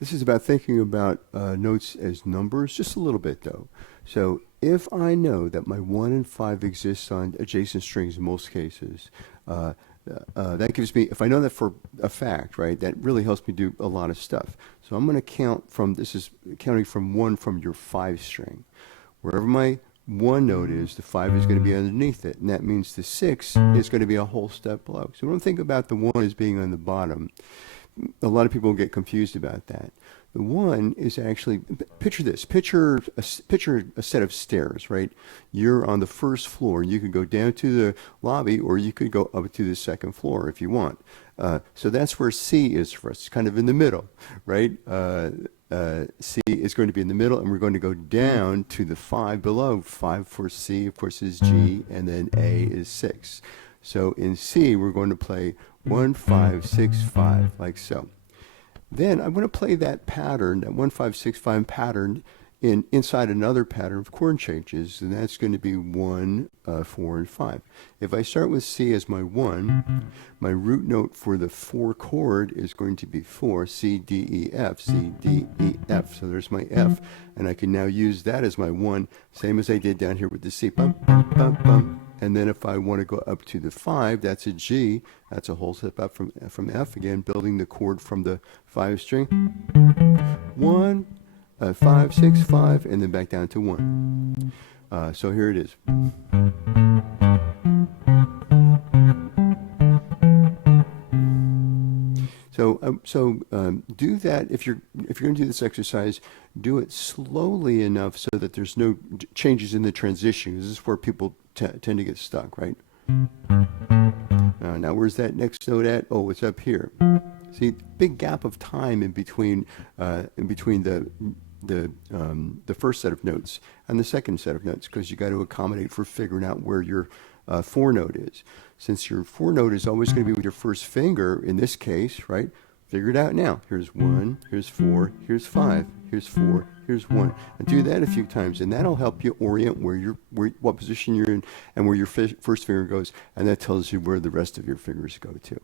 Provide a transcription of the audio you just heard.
This is about thinking about notes as numbers, just a little bit though. So if I know that my 1 and 5 exists on adjacent strings in most cases, uh, that gives me, if I know that for a fact, right, that really helps me do a lot of stuff. So I'm going to count from, this is counting from 1 from your 5 string. Wherever my 1 note is, the 5 is going to be underneath it, and that means the 6 is going to be a whole step below. So don't think about the 1 as being on the bottom. A lot of people get confused about that. The 1 is actually, picture this, picture a set of stairs, right? You're on the first floor. You could go down to the lobby, or you could go up to the second floor if you want. So that's where C is for us, kind of in the middle, right? C is going to be in the middle, and we're going to go down to the 5 below. 5 for C, of course, is G, and then A is 6. So in C, we're going to play 1, 5, 6, 5, like so. Then I'm going to play that pattern, that 1, 5, 6, 5 pattern, inside another pattern of chord changes, and that's going to be 1, 4, and 5. If I start with C as my 1, my root note for the 4 chord is going to be 4, C, D, E, F, C, D, E, F. So there's my F, and I can now use that as my 1, same as I did down here with the C. Bum, bum, bum, bum. And then if I want to go up to the 5, that's a G. That's a whole step up from F again, building the chord from the 5 string. 1, 5, 6, 5, and then back down to 1. So here it is. So do that if you're going to do this exercise. Do it slowly enough so that there's no changes in the transition. This is where people tend to get stuck, right? Now where's that next note at? Oh, it's up here. See, big gap of time in between the first set of notes and the second set of notes, because you got to accommodate for figuring out where your 4 note is. Since your 4 note is always going to be with your first finger in this case, right? Figure it out now. Here's 1, here's 4, here's 5, here's 4, here's 1. And do that a few times, and that'll help you orient what position you're in and where your first finger goes, and that tells you where the rest of your fingers go to.